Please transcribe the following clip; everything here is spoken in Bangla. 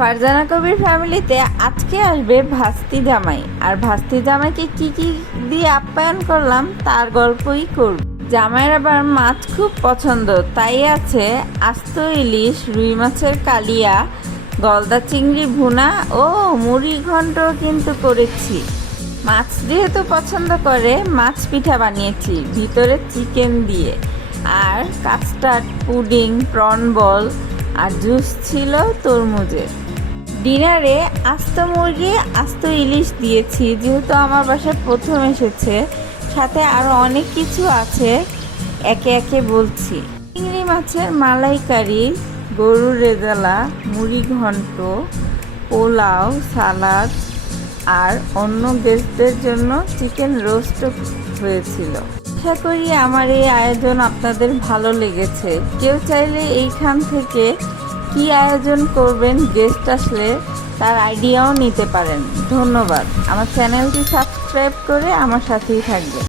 ফারজানা কবির ফ্যামিলিতে আজকে আসবে ভাস্তি জামাই। আর ভাস্তি জামাইকে কি কি দিয়ে আপ্যায়ন করলাম তার গল্পই করব। জামাইয়ের আবার মাছ খুব পছন্দ, তাই আছে আস্ত ইলিশ, রুই মাছের কালিয়া, গলদা চিংড়ি ভুনা ও মুড়ি ঘন্ট কিন্তু করেছি। মাছ যেহেতু পছন্দ করে, মাছ পিঠা বানিয়েছি, ভিতরে চিকেন দিয়ে। আর কাস্টার্ড, পুডিং, প্রন বল আর জুস ছিল তরমুজের। ডিনারে আস্ত মুরগি, আস্ত ইলিশ দিয়েছি। যেহেতু আমার বাসায় প্রথম এসেছে, সাথে আরও অনেক কিছু আছে, একে একে বলছি। চিংড়ি মাছের মালাইকারি, গরুর রেজালা, মুড়ি ঘন্ট, পোলাও, সালাদ, আর অন্য গেস্টদের জন্য চিকেন রোস্ট হয়েছিল। আশা করি আমার এই আয়োজন আপনাদের ভালো লেগেছে। কেউ চাইলে এইখান থেকে কি আয়োজন করবেন গেস্ট আসলে তার আইডিয়াও নিতে পারেন। ধন্যবাদ। আমার চ্যানেলটি সাবস্ক্রাইব করে আমার সাথেই থাকবেন।